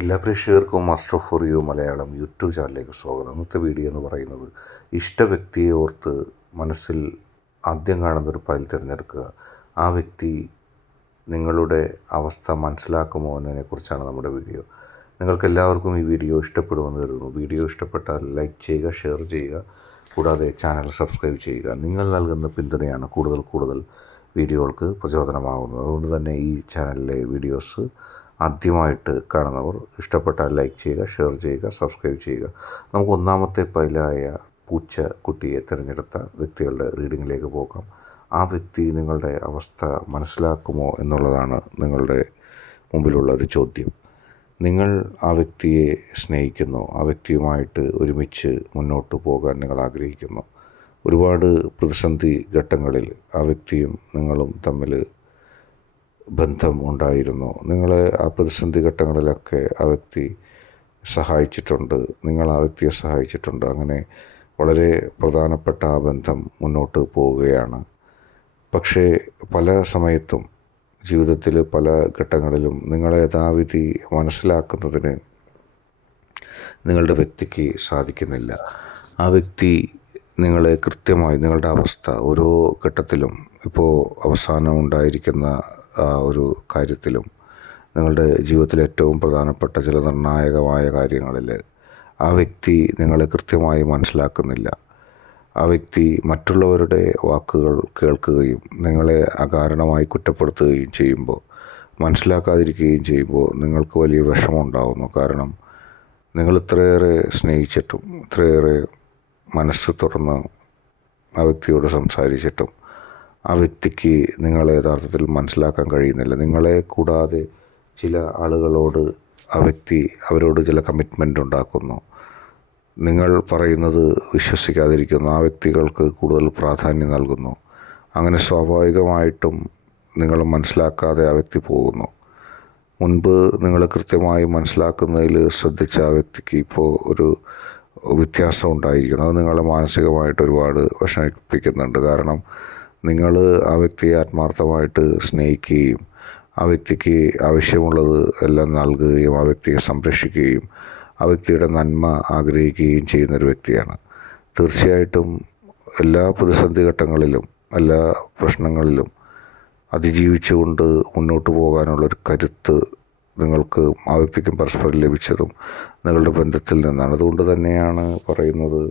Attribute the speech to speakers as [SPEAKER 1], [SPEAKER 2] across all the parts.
[SPEAKER 1] എല്ലാ പ്രേക്ഷകർക്കും master for you Malayalam YouTube ചാനലിലേക്ക് സ്വാഗതം. ഇന്നത്തെ വീഡിയോ എന്ന് പറയുന്നത് ഇഷ്ട വ്യക്തിയെ ഓർത്ത് മനസ്സിൽ ആദ്യം കാണുന്നൊരു ഫയൽ തിരഞ്ഞെടുക്കുക. ആ വ്യക്തി നിങ്ങളുടെ അവസ്ഥ മനസ്സിലാക്കുമോ എന്നതിനെക്കുറിച്ചാണ് നമ്മുടെ വീഡിയോ. നിങ്ങൾക്ക് എല്ലാവർക്കും ഈ വീഡിയോ ഇഷ്ടപ്പെടുമെന്ന് കരുതുന്നു. വീഡിയോ ഇഷ്ടപ്പെട്ടാൽ ലൈക്ക് ചെയ്യുക ഷെയർ ചെയ്യുക കൂടാതെ ചാനൽ സബ്സ്ക്രൈബ് ചെയ്യുക. നിങ്ങൾ നൽകുന്ന പിന്തുണയാണ് കൂടുതൽ കൂടുതൽ വീഡിയോകൾക്ക് പ്രചോദനമാകുന്നത്. അതുകൊണ്ട് തന്നെ ഈ ചാനലിലെ വീഡിയോസ് ആദ്യമായിട്ട് കാണുന്നവർ ഇഷ്ടപ്പെട്ടാൽ ലൈക്ക് ചെയ്യുക ഷെയർ ചെയ്യുക സബ്സ്ക്രൈബ് ചെയ്യുക. നമുക്ക് ഒന്നാമത്തെ പൈലായ പൂച്ച കുട്ടിയെ തിരഞ്ഞെടുത്ത വ്യക്തികളുടെ റീഡിങ്ങിലേക്ക് പോകാം. ആ വ്യക്തി നിങ്ങളുടെ അവസ്ഥ മനസ്സിലാക്കുമോ എന്നുള്ളതാണ് നിങ്ങളുടെ മുമ്പിലുള്ള ഒരു ചോദ്യം. നിങ്ങൾ ആ വ്യക്തിയെ സ്നേഹിക്കുന്നു ആ വ്യക്തിയുമായിട്ട് ഒരുമിച്ച് മുന്നോട്ട് പോകാൻ നിങ്ങൾ ആഗ്രഹിക്കുന്നു. ഒരുപാട് പ്രതിസന്ധി ഘട്ടങ്ങളിൽ ആ വ്യക്തിയും നിങ്ങളും തമ്മിൽ ബന്ധം ഉണ്ടായിരുന്നു. നിങ്ങളെ ആ പ്രതിസന്ധി ഘട്ടങ്ങളിലൊക്കെ ആ വ്യക്തി സഹായിച്ചിട്ടുണ്ട്. നിങ്ങൾ ആ വ്യക്തിയെ സഹായിച്ചിട്ടുണ്ട്. അങ്ങനെ വളരെ പ്രധാനപ്പെട്ട ആ ബന്ധം മുന്നോട്ട് പോവുകയാണ്. പക്ഷേ പല സമയത്തും ജീവിതത്തിൽ പല ഘട്ടങ്ങളിലും നിങ്ങളെ യഥാവിധി മനസ്സിലാക്കുന്നതിന് നിങ്ങളുടെ വ്യക്തിക്ക് സാധിക്കുന്നില്ല. ആ വ്യക്തി നിങ്ങളെ കൃത്യമായി നിങ്ങളുടെ അവസ്ഥ ഓരോ ഘട്ടത്തിലും ഇപ്പോൾ അവസാനം ഉണ്ടായിരിക്കുന്ന ഒരു കാര്യത്തിലും നിങ്ങളുടെ ജീവിതത്തിലെ ഏറ്റവും പ്രധാനപ്പെട്ട ചില നിർണായകമായ കാര്യങ്ങളിൽ ആ വ്യക്തി നിങ്ങളെ കൃത്യമായി മനസ്സിലാക്കുന്നില്ല. ആ വ്യക്തി മറ്റുള്ളവരുടെ വാക്കുകൾ കേൾക്കുകയും നിങ്ങളെ അകാരണമായി കുറ്റപ്പെടുത്തുകയും ചെയ്യുമ്പോൾ മനസ്സിലാക്കാതിരിക്കുകയും ചെയ്യുമ്പോൾ നിങ്ങൾക്ക് വലിയ വിഷമമുണ്ടാകുന്നു കാരണം നിങ്ങൾ ഇത്രയേറെ സ്നേഹിച്ചിട്ടും ഇത്രയേറെ മനസ്സ് തുറന്ന് ആ വ്യക്തിയോട് സംസാരിച്ചിട്ടും ആ വ്യക്തിക്ക് നിങ്ങളെ യഥാർത്ഥത്തിൽ മനസ്സിലാക്കാൻ കഴിയുന്നില്ല. നിങ്ങളെ കൂടാതെ ചില ആളുകളോട് ആ വ്യക്തി അവരോട് ചില കമ്മിറ്റ്മെന്റ് ഉണ്ടാക്കുന്നു. നിങ്ങൾ പറയുന്നത് വിശ്വസിക്കാതിരിക്കുന്നു. ആ വ്യക്തികൾക്ക് കൂടുതൽ പ്രാധാന്യം നൽകുന്നു. അങ്ങനെ സ്വാഭാവികമായിട്ടും നിങ്ങൾ മനസ്സിലാക്കാതെ ആ വ്യക്തി പോകുന്നു. മുൻപ് നിങ്ങൾ കൃത്യമായി മനസ്സിലാക്കുന്നതിൽ ശ്രദ്ധിച്ച ആ വ്യക്തിക്ക് ഇപ്പോൾ ഒരു വ്യത്യാസം ഉണ്ടായിരിക്കണം അത് നിങ്ങളെ മാനസികമായിട്ട് ഒരുപാട് വിഷമിപ്പിക്കുന്നുണ്ട്. കാരണം നിങ്ങൾ ആ വ്യക്തിയെ ആത്മാർത്ഥമായിട്ട് സ്നേഹിക്കുകയും ആ വ്യക്തിക്ക് ആവശ്യമുള്ളത് എല്ലാം നൽകുകയും ആ വ്യക്തിയെ സംരക്ഷിക്കുകയും ആ വ്യക്തിയുടെ നന്മ ആഗ്രഹിക്കുകയും ചെയ്യുന്നൊരു വ്യക്തിയാണ്. തീർച്ചയായിട്ടും എല്ലാ പ്രതിസന്ധി ഘട്ടങ്ങളിലും എല്ലാ പ്രശ്നങ്ങളിലും അതിജീവിച്ചുകൊണ്ട് മുന്നോട്ട് പോകാനുള്ളൊരു കരുത്ത് നിങ്ങൾക്ക് ആ വ്യക്തിക്കും പരസ്പരം ലഭിച്ചതും നിങ്ങളുടെ ബന്ധത്തിൽ നിന്നാണ്. അതുകൊണ്ട് തന്നെയാണ് പറയുന്നത്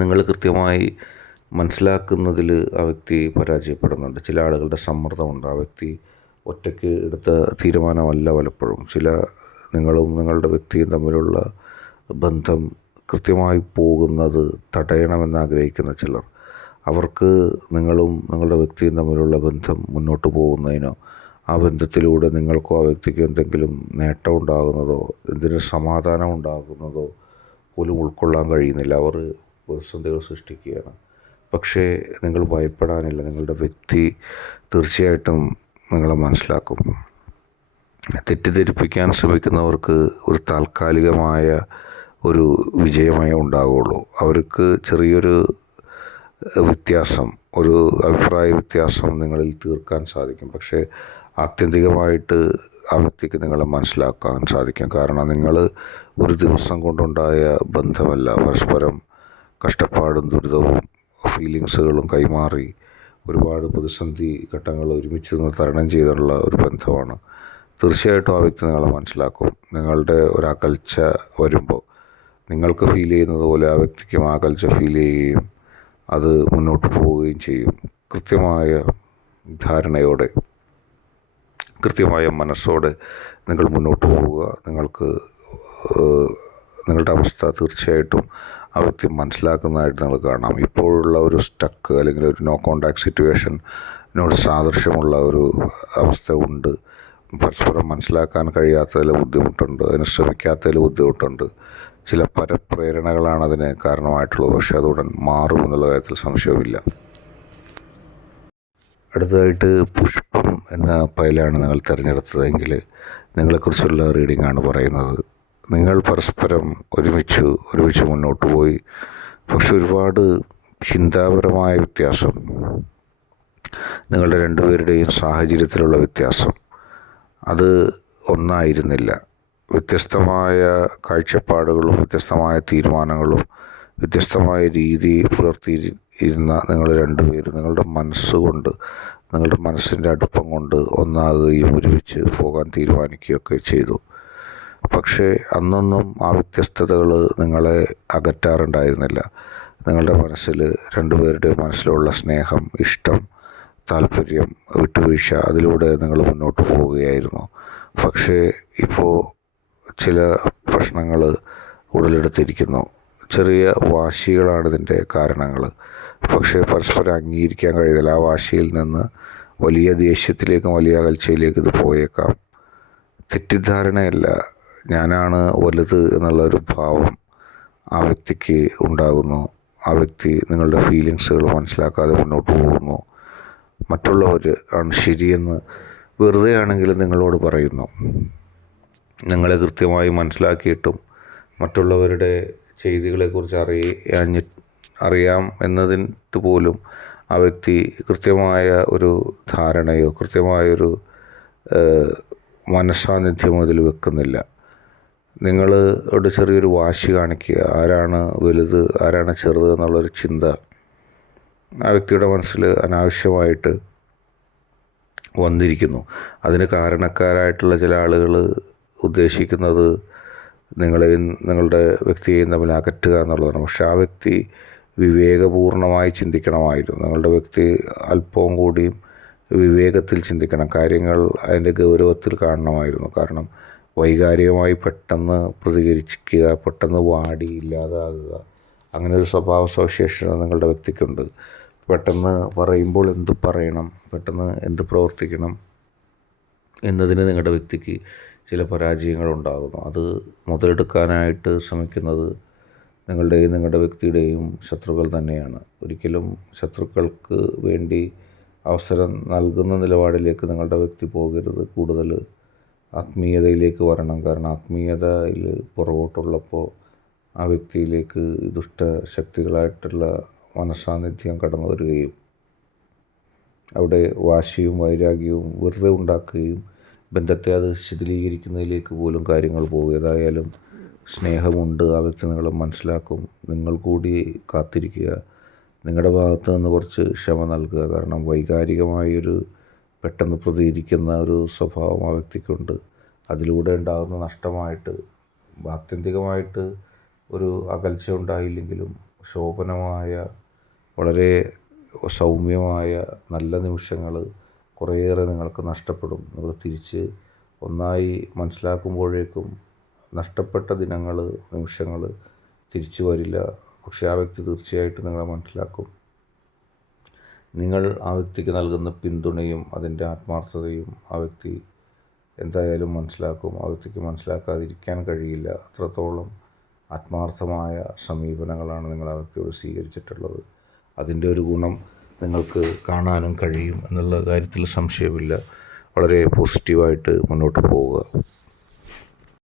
[SPEAKER 1] നിങ്ങൾ കൃത്യമായി മനസ്സിലാക്കുന്നതിൽ ആ വ്യക്തി പരാജയപ്പെടുന്നുണ്ട്. ചില ആളുകളുടെ സമ്മർദ്ദമുണ്ട്. ആ വ്യക്തി ഒറ്റയ്ക്ക് എടുത്ത തീരുമാനമല്ല പലപ്പോഴും. ചില നിങ്ങളും നിങ്ങളുടെ വ്യക്തിയും തമ്മിലുള്ള ബന്ധം കൃത്യമായി പോകുന്നത് തടയണമെന്ന് ആഗ്രഹിക്കുന്ന ചിലർ അവർക്ക് നിങ്ങളും നിങ്ങളുടെ വ്യക്തിയും തമ്മിലുള്ള ബന്ധം മുന്നോട്ട് പോകുന്നതിനോ ആ ബന്ധത്തിലൂടെ നിങ്ങൾക്കോ ആ വ്യക്തിക്കോ എന്തെങ്കിലും നേട്ടം ഉണ്ടാകുന്നതോ എന്തിനു സമാധാനം ഉണ്ടാകുന്നതോ പോലും ഉൾക്കൊള്ളാൻ കഴിയുന്നില്ല. അവർ പ്രതിസന്ധികൾ സൃഷ്ടിക്കുകയാണ്. പക്ഷേ നിങ്ങൾ ഭയപ്പെടാനില്ല. നിങ്ങളുടെ വ്യക്തി തീർച്ചയായിട്ടും നിങ്ങളെ മനസ്സിലാക്കും. തെറ്റിദ്ധരിപ്പിക്കാൻ ശ്രമിക്കുന്നവർക്ക് ഒരു താൽക്കാലികമായ ഒരു വിജയമേ ഉണ്ടാവുകയുള്ളൂ അവർക്ക് ചെറിയൊരു വ്യത്യാസം ഒരു അഭിപ്രായ വ്യത്യാസം നിങ്ങളിൽ തീർക്കാൻ സാധിക്കും. പക്ഷേ ആത്യന്തികമായിട്ട് ആ വ്യക്തിക്ക് നിങ്ങളെ മനസ്സിലാക്കാൻ സാധിക്കും. കാരണം നിങ്ങൾ ഒരു ദിവസം കൊണ്ടുണ്ടായ ബന്ധമല്ല. പരസ്പരം കഷ്ടപ്പാടും ദുരിതവും ഫീലിങ്സുകളും കൈമാറി ഒരുപാട് പ്രതിസന്ധി ഘട്ടങ്ങൾ ഒരുമിച്ച് നിന്ന് തരണം ചെയ്തിട്ടുള്ള ഒരു ബന്ധമാണ്. തീർച്ചയായിട്ടും ആ വ്യക്തി നിങ്ങളെ മനസ്സിലാക്കും. നിങ്ങളുടെ ഒരു അകൽച്ച വരുമ്പോൾ നിങ്ങൾക്ക് ഫീൽ ചെയ്യുന്നത് പോലെ ആ വ്യക്തിക്കും ആ അകൽച്ച ഫീൽ ചെയ്യുകയും അത് മുന്നോട്ട് പോവുകയും ചെയ്യും. കൃത്യമായ ധാരണയോടെ കൃത്യമായ മനസ്സോടെ നിങ്ങൾ മുന്നോട്ട് പോവുക. നിങ്ങൾക്ക് നിങ്ങളുടെ അവസ്ഥ തീർച്ചയായിട്ടും ആ വ്യക്തി മനസ്സിലാക്കുന്നതായിട്ട് നിങ്ങൾ കാണാം. ഇപ്പോഴുള്ള ഒരു സ്റ്റക്ക് അല്ലെങ്കിൽ ഒരു നോ കോണ്ടാക്ട് സിറ്റുവേഷനോട് സാദൃശ്യമുള്ള ഒരു അവസ്ഥ ഉണ്ട്. പരസ്പരം മനസ്സിലാക്കാൻ കഴിയാത്തതിൽ ബുദ്ധിമുട്ടുണ്ട്. അതിന് ശ്രമിക്കാത്തതിൽ ബുദ്ധിമുട്ടുണ്ട്. ചില പരപ്രേരണകളാണ് അതിന് കാരണമായിട്ടുള്ളത്. പക്ഷേ അതുടൻ മാറും എന്നുള്ള കാര്യത്തിൽ സംശയവുമില്ല. അടുത്തതായിട്ട് പുഷ്പം എന്ന പൈലാണ് നിങ്ങൾ തിരഞ്ഞെടുത്തതെങ്കിൽ നിങ്ങളെക്കുറിച്ചുള്ള റീഡിംഗ് ആണ് പറയുന്നത്. നിങ്ങൾ പരസ്പരം ഒരുമിച്ച് ഒരുമിച്ച് മുന്നോട്ട് പോയി. പക്ഷെ ഒരുപാട് ചിന്താപരമായ വ്യത്യാസം. നിങ്ങളുടെ രണ്ടുപേരുടെയും സാഹചര്യത്തിലുള്ള വ്യത്യാസം. അത് ഒന്നായിരുന്നില്ല. വ്യത്യസ്തമായ കാഴ്ചപ്പാടുകളും വ്യത്യസ്തമായ തീരുമാനങ്ങളും വ്യത്യസ്തമായ രീതി പുലർത്തി ഇരുന്ന നിങ്ങൾ രണ്ടുപേരും നിങ്ങളുടെ മനസ്സുകൊണ്ട് നിങ്ങളുടെ മനസ്സിന്റെ അടുപ്പം കൊണ്ട് ഒന്നാകുകയും ഒരുമിച്ച് പോകാൻ തീരുമാനിക്കുകയൊക്കെ ചെയ്തു. പക്ഷേ അന്നൊന്നും ആ വ്യത്യസ്തതകൾ നിങ്ങളെ അകറ്റാറുണ്ടായിരുന്നില്ല. നിങ്ങളുടെ മനസ്സിൽ രണ്ടുപേരുടെ മനസ്സിലുള്ള സ്നേഹം ഇഷ്ടം താല്പര്യം വിട്ടുവീഴ്ച അതിലൂടെ നിങ്ങൾ മുന്നോട്ട് പോവുകയായിരുന്നു. പക്ഷേ ഇപ്പോൾ ചില പ്രശ്നങ്ങൾ ഉടലെടുത്തിരിക്കുന്നു. ചെറിയ വാശികളാണ് ഇതിന്റെ കാരണങ്ങൾ. പക്ഷേ പരസ്പരം അംഗീകരിക്കാൻ കഴിയുന്നില്ല. ആ വാശിയിൽ നിന്ന് വലിയ ദേഷ്യത്തിലേക്കും വലിയ അകൽച്ചയിലേക്കും ഇത് പോയേക്കാം. തെറ്റിദ്ധാരണയല്ല. ഞാനാണ് വലുത് എന്നുള്ളൊരു ഭാവം ആ വ്യക്തിക്ക് ഉണ്ടാകുന്നു. ആ വ്യക്തി നിങ്ങളുടെ ഫീലിങ്സുകൾ മനസ്സിലാക്കാതെ മുന്നോട്ട് പോകുന്നു. മറ്റുള്ളവർ ആണ് ശരിയെന്ന് വെറുതെ ആണെങ്കിലും നിങ്ങളോട് പറയുന്നു. നിങ്ങളെ കൃത്യമായി മനസ്സിലാക്കിയിട്ടും മറ്റുള്ളവരുടെ ചെയ്തികളെക്കുറിച്ച് അറിയാഞ്ഞി അറിയാം എന്നതിന് പോലും ആ വ്യക്തി കൃത്യമായ ഒരു ധാരണയോ കൃത്യമായൊരു മനസ്സാന്നിധ്യമോ ഇതിൽ വെക്കുന്നില്ല. നിങ്ങളോട് ചെറിയൊരു വാശി കാണിക്കുക. ആരാണ് വലുത് ആരാണ് ചെറുത് എന്നുള്ളൊരു ചിന്ത. ആ വ്യക്തിയുടെ മനസ്സിൽ അനാവശ്യമായിട്ട് വന്നിരിക്കുന്നു. അതിന് കാരണക്കാരായിട്ടുള്ള ചില ആളുകൾ ഉദ്ദേശിക്കുന്നത് നിങ്ങളെയും നിങ്ങളുടെ വ്യക്തിയെയും തമ്മിൽ അകറ്റുക എന്നുള്ളതാണ്. പക്ഷെ ആ വ്യക്തി വിവേകപൂർണമായി ചിന്തിക്കണമായിരുന്നു. നിങ്ങളുടെ വ്യക്തി അല്പവും കൂടിയും വിവേകത്തിൽ ചിന്തിക്കണം. കാര്യങ്ങൾ അതിന്റെ ഗൗരവത്തിൽ കാണണമായിരുന്നു. കാരണം വൈകാരികമായി പെട്ടെന്ന് പ്രതികരിക്കുക പെട്ടെന്ന് വാടി ഇല്ലാതാകുക. അങ്ങനെ ഒരു സ്വഭാവ സവിശേഷത നിങ്ങളുടെ വ്യക്തിക്കുണ്ട്. പെട്ടെന്ന് പറയുമ്പോൾ എന്ത് പറയണം? പെട്ടെന്ന് എന്ത് പ്രവർത്തിക്കണം? എന്നതിന് നിങ്ങളുടെ വ്യക്തിക്ക് ചില പരാജയങ്ങളുണ്ടാകുന്നു. അത് മുതലെടുക്കാനായിട്ട് ശ്രമിക്കുന്നത് നിങ്ങളുടെയും നിങ്ങളുടെ വ്യക്തിയുടെയും ശത്രുക്കൾ തന്നെയാണ്. ഒരിക്കലും ശത്രുക്കൾക്ക് വേണ്ടി അവസരം നൽകുന്ന നിലപാടിലേക്ക് നിങ്ങളുടെ വ്യക്തി പോകരുത്. കൂടുതൽ ആത്മീയതയിലേക്ക് വരണം. കാരണം ആത്മീയതയിൽ പുറകോട്ടുള്ളപ്പോൾ ആ വ്യക്തിയിലേക്ക് ദുഷ്ടശക്തികളായിട്ടുള്ള മനസാന്നിധ്യം കടന്നു വരികയും അവിടെ വാശിയും വൈരാഗ്യവും വെറുതെ ഉണ്ടാക്കുകയും ബന്ധത്തെ അത് ശിഥിലീകരിക്കുന്നതിലേക്ക് പോലും കാര്യങ്ങൾ പോകും. ഏതായാലും സ്നേഹമുണ്ട്. ആ വ്യക്തി നിങ്ങളെ മനസ്സിലാക്കും. നിങ്ങൾ കൂടി കാത്തിരിക്കുക. നിങ്ങളുടെ ഭാഗത്ത് നിന്ന് കുറച്ച് ക്ഷമ നൽകുക. കാരണം വൈകാരികമായൊരു പെട്ടെന്ന് പ്രതികരിക്കുന്ന ഒരു സ്വഭാവം ആ വ്യക്തിക്കുണ്ട്. അതിലൂടെ ഉണ്ടാകുന്ന നഷ്ടമായിട്ട് ആത്യന്തികമായിട്ട് ഒരു അകൽച്ച ഉണ്ടായില്ലെങ്കിലും ശോഭനമായ വളരെ സൗമ്യമായ നല്ല നിമിഷങ്ങൾ കുറേയേറെ നിങ്ങൾക്ക് നഷ്ടപ്പെടും. നിങ്ങൾ തിരിച്ച് ഒന്നായി മനസ്സിലാക്കുമ്പോഴേക്കും നഷ്ടപ്പെട്ട ദിനങ്ങൾ നിമിഷങ്ങൾ തിരിച്ചു വരില്ല. പക്ഷേ ആ വ്യക്തി തീർച്ചയായിട്ടും നിങ്ങളെ മനസ്സിലാക്കും. നിങ്ങൾ ആ വ്യക്തിക്ക് നൽകുന്ന പിന്തുണയും അതിന്റെ ആത്മാർത്ഥതയും ആ വ്യക്തി എന്തായാലും മനസ്സിലാക്കും. ആ വ്യക്തിക്ക് മനസ്സിലാക്കാതിരിക്കാൻ കഴിയില്ല. അത്രത്തോളം ആത്മാർത്ഥമായ സമീപനങ്ങളാണ് നിങ്ങൾ ആ വ്യക്തിയോട് സ്വീകരിച്ചിട്ടുള്ളത്. അതിന്റെ ഒരു ഗുണം നിങ്ങൾക്ക് കാണാനും കഴിയും എന്നുള്ള കാര്യത്തിൽ സംശയമില്ല. വളരെ പോസിറ്റീവായിട്ട് മുന്നോട്ട് പോവുക.